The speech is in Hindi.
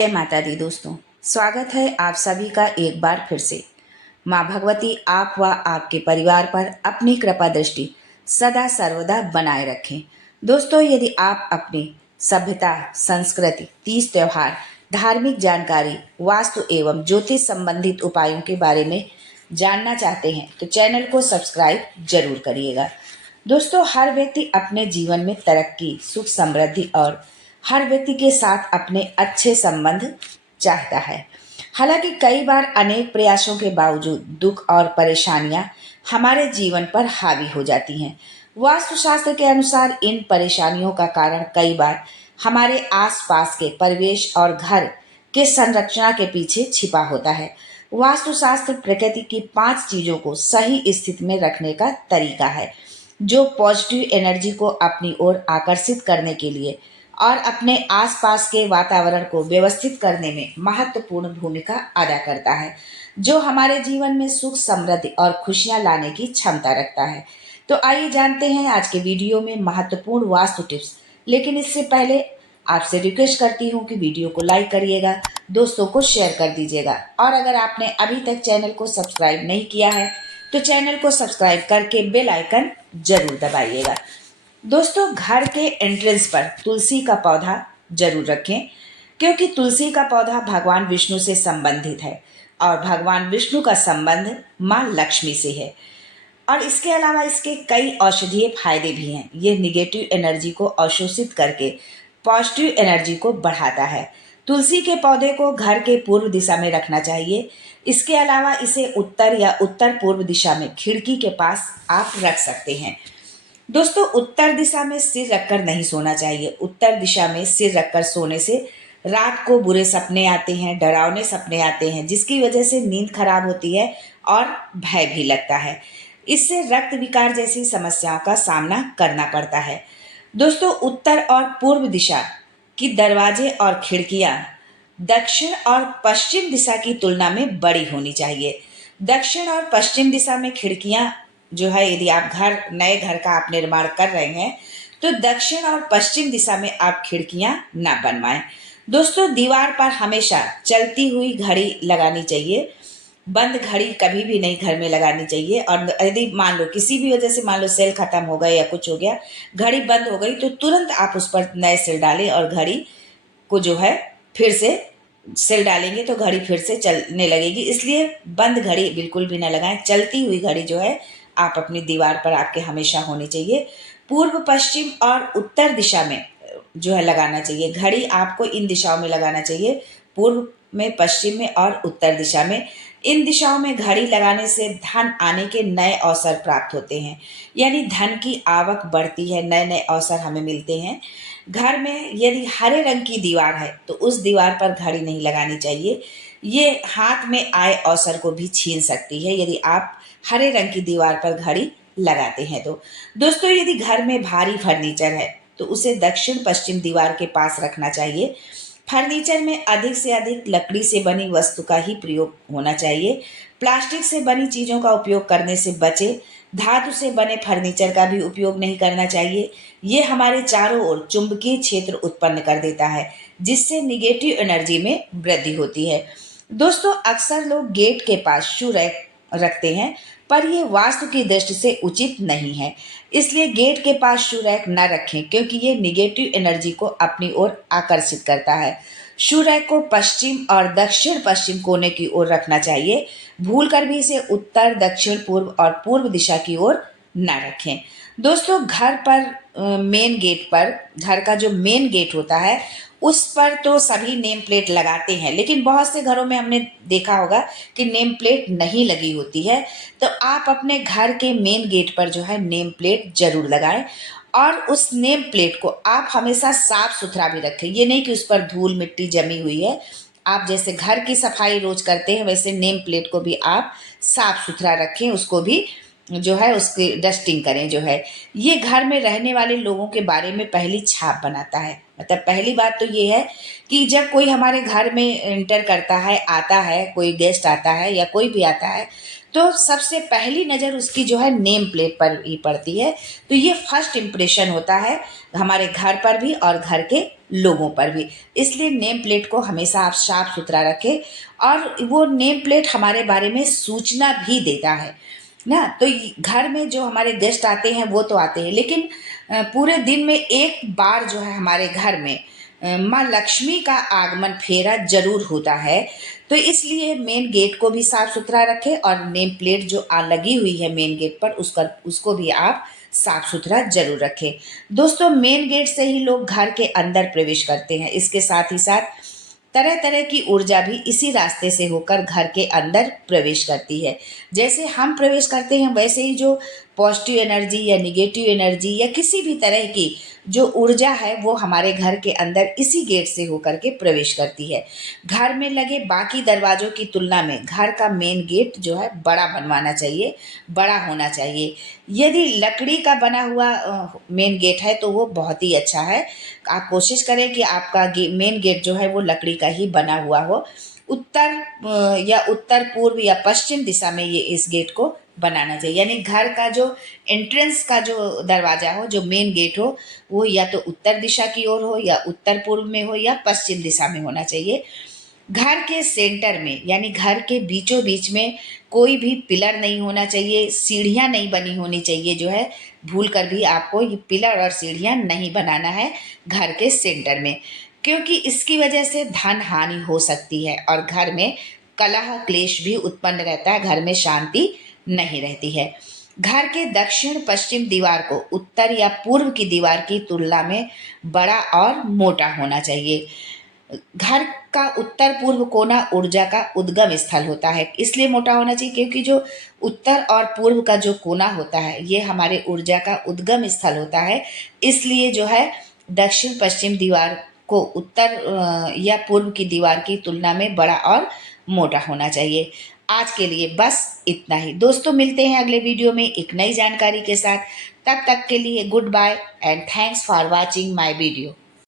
जय माता दी दोस्तों। स्वागत है आप सभी का एक बार फिर से। माँ भगवती आप व आपके परिवार पर अपनी कृपा दृष्टि सदा सर्वदा बनाए रखें। दोस्तों, यदि आप अपनी सभ्यता, संस्कृति, तीज त्योहार, धार्मिक जानकारी, वास्तु एवं ज्योतिष संबंधित उपायों के बारे में जानना चाहते हैं तो चैनल को सब्सक्राइब जरूर करिएगा। दोस्तों, हर व्यक्ति अपने जीवन में तरक्की, सुख, समृद्धि और हर व्यक्ति के साथ अपने अच्छे संबंध चाहता है। हालांकि कई बार अनेक प्रयासों के बावजूद दुख और परेशानियां हमारे जीवन पर हावी हो जाती हैं। वास्तुशास्त्र के अनुसार इन परेशानियों का कारण कई बार हमारे आसपास के परिवेश और घर के संरचना के पीछे छिपा होता है। वास्तुशास्त्र प्रकृति की 5 चीजों को सही स्थिति में रखने का तरीका है, जो पॉजिटिव एनर्जी को अपनी ओर आकर्षित करने के लिए और अपने आसपास के वातावरण को व्यवस्थित करने में महत्वपूर्ण भूमिका अदा करता है, जो हमारे जीवन में सुख, समृद्धि और खुशियां लाने की क्षमता रखता है। तो आइए जानते हैं आज के वीडियो में महत्वपूर्ण वास्तु टिप्स। लेकिन इससे पहले आपसे रिक्वेस्ट करती हूँ कि वीडियो को लाइक करिएगा, दोस्तों को शेयर कर दीजिएगा और अगर आपने अभी तक चैनल को सब्सक्राइब नहीं किया है तो चैनल को सब्सक्राइब करके बेल आइकन जरूर दबाइएगा। दोस्तों, घर के एंट्रेंस पर तुलसी का पौधा जरूर रखें, क्योंकि तुलसी का पौधा भगवान विष्णु से संबंधित है और भगवान विष्णु का संबंध माँ लक्ष्मी से है। और इसके अलावा इसके कई औषधीय फायदे भी हैं। ये निगेटिव एनर्जी को अवशोषित करके पॉजिटिव एनर्जी को बढ़ाता है। तुलसी के पौधे को घर के पूर्व दिशा में रखना चाहिए। इसके अलावा इसे उत्तर या उत्तर पूर्व दिशा में खिड़की के पास आप रख सकते हैं। दोस्तों, उत्तर दिशा में सिर रखकर नहीं सोना चाहिए। उत्तर दिशा में सिर रखकर सोने से रात को बुरे सपने आते हैं, डरावने सपने आते हैं, जिसकी वजह से नींद खराब होती है और भय भी लगता है। इससे रक्त विकार जैसी समस्याओं का सामना करना पड़ता है। दोस्तों, उत्तर और पूर्व दिशा की दरवाजे और खिड़कियां दक्षिण और पश्चिम दिशा की तुलना में बड़ी होनी चाहिए। दक्षिण और पश्चिम दिशा में खिड़कियां जो है, यदि आप नए घर का आप निर्माण कर रहे हैं तो दक्षिण और पश्चिम दिशा में आप खिड़कियां ना बनवाएं। दोस्तों, दीवार पर हमेशा चलती हुई घड़ी लगानी चाहिए। बंद घड़ी कभी भी नहीं घर में लगानी चाहिए। और यदि मान लो किसी भी वजह से मान लो सेल खत्म हो गया या कुछ हो गया, घड़ी बंद हो गई, तो तुरंत आप उस पर नए सेल डालें और घड़ी को जो है फिर से सेल डालेंगे तो घड़ी फिर से चलने लगेगी। इसलिए बंद घड़ी बिल्कुल भी ना लगाएं। चलती हुई घड़ी जो है आप अपनी दीवार पर आपके हमेशा होनी चाहिए। पूर्व, पश्चिम और उत्तर दिशा में जो है लगाना चाहिए। घड़ी आपको इन दिशाओं में लगाना चाहिए, पूर्व में, पश्चिम में और उत्तर दिशा में। इन दिशाओं में घड़ी लगाने से धन आने के नए अवसर प्राप्त होते हैं, यानी धन की आवक बढ़ती है, नए नए अवसर हमें मिलते हैं। घर में यदि हरे रंग की दीवार है तो उस दीवार पर घड़ी नहीं लगानी चाहिए। ये हाथ में आए अवसर को भी छीन सकती है यदि आप हरे रंग की दीवार पर घड़ी लगाते हैं तो। दोस्तों, यदि घर में भारी फर्नीचर है तो उसे दक्षिण पश्चिम दीवार के पास रखना चाहिए। फर्नीचर में अधिक से अधिक लकड़ी से बनी वस्तु का ही प्रयोग होना चाहिए। प्लास्टिक से बनी चीजों का उपयोग करने से बचे। धातु से बने फर्नीचर का भी उपयोग नहीं करना चाहिए। ये हमारे चारों ओर चुंबकीय क्षेत्र उत्पन्न कर देता है, जिससे निगेटिव एनर्जी में वृद्धि होती है। दोस्तों, अक्सर लोग गेट के पास शू रैक रखते हैं, पर यह वास्तु की दृष्टि से उचित नहीं है। इसलिए गेट के पास शू रैक न रखें, क्योंकि ये निगेटिव एनर्जी को अपनी ओर आकर्षित करता है। शू रैक को पश्चिम और दक्षिण पश्चिम कोने की ओर रखना चाहिए। भूलकर भी इसे उत्तर, दक्षिण, पूर्व और पूर्व दिशा की ओर न रखें। दोस्तों, घर पर मेन गेट पर, घर का जो मेन गेट होता है उस पर तो सभी नेम प्लेट लगाते हैं, लेकिन बहुत से घरों में हमने देखा होगा कि नेम प्लेट नहीं लगी होती है। तो आप अपने घर के मेन गेट पर जो है नेम प्लेट जरूर लगाएं और उस नेम प्लेट को आप हमेशा साफ सुथरा भी रखें। ये नहीं कि उस पर धूल मिट्टी जमी हुई है। आप जैसे घर की सफाई रोज करते हैं वैसे नेम प्लेट को भी आप साफ सुथरा रखें, उसको भी जो है उसकी डस्टिंग करें। जो है ये घर में रहने वाले लोगों के बारे में पहली छाप बनाता है, मतलब पहली बात तो ये है कि जब कोई हमारे घर में एंटर करता है, आता है, कोई गेस्ट आता है या कोई भी आता है, तो सबसे पहली नज़र उसकी जो है नेम प्लेट पर ही पड़ती है। तो ये फर्स्ट इम्प्रेशन होता है हमारे घर पर भी और घर के लोगों पर भी। इसलिए नेम प्लेट को हमेशा आप साफ सुथरा रखें, और वो नेम प्लेट हमारे बारे में सूचना भी देता है ना। तो घर में जो हमारे गेस्ट आते हैं वो तो आते हैं, लेकिन पूरे दिन में एक बार जो है हमारे घर में माँ लक्ष्मी का आगमन फेरा जरूर होता है। तो इसलिए मेन गेट को भी साफ सुथरा रखें, और नेम प्लेट जो लगी हुई है मेन गेट पर उसको भी आप साफ सुथरा जरूर रखें। दोस्तों, मेन गेट से ही लोग घर के अंदर प्रवेश करते हैं। इसके साथ ही साथ तरह तरह की ऊर्जा भी इसी रास्ते से होकर घर के अंदर प्रवेश करती है। जैसे हम प्रवेश करते हैं, वैसे ही जो पॉजिटिव एनर्जी या निगेटिव एनर्जी या किसी भी तरह की जो ऊर्जा है वो हमारे घर के अंदर इसी गेट से होकर के प्रवेश करती है। घर में लगे बाकी दरवाजों की तुलना में घर का मेन गेट जो है बड़ा बनवाना चाहिए, बड़ा होना चाहिए। यदि लकड़ी का बना हुआ मेन गेट है तो वो बहुत ही अच्छा है। आप कोशिश करें कि आपका मेन गेट जो है वो लकड़ी का ही बना हुआ हो। या उत्तर पूर्व या पश्चिम दिशा में ये इस गेट को बनाना चाहिए। यानी घर का जो एंट्रेंस का जो दरवाजा हो, जो मेन गेट हो, वो या तो उत्तर दिशा की ओर हो, या उत्तर पूर्व में हो, या पश्चिम दिशा में होना चाहिए। घर के सेंटर में यानी घर के बीचों बीच में कोई भी पिलर नहीं होना चाहिए, सीढ़ियाँ नहीं बनी होनी चाहिए। जो है भूल कर भी आपको ये पिलर और सीढ़ियाँ नहीं बनाना है घर के सेंटर में, क्योंकि इसकी वजह से धन हानि हो सकती है और घर में कलह क्लेश भी उत्पन्न रहता है, घर में शांति नहीं रहती है। घर के दक्षिण पश्चिम दीवार को उत्तर या पूर्व की दीवार की तुलना में बड़ा और मोटा होना चाहिए। घर का उत्तर पूर्व कोना ऊर्जा का उद्गम स्थल होता है, इसलिए मोटा होना चाहिए क्योंकि जो उत्तर और पूर्व का जो कोना होता है ये हमारे ऊर्जा का उद्गम स्थल होता है। इसलिए जो है दक्षिण पश्चिम दीवार को उत्तर या पूर्व की दीवार की तुलना में बड़ा और मोटा होना चाहिए। आज के लिए बस इतना ही दोस्तों, मिलते हैं अगले वीडियो में एक नई जानकारी के साथ। तब तक के लिए goodbye and thanks for watching my video.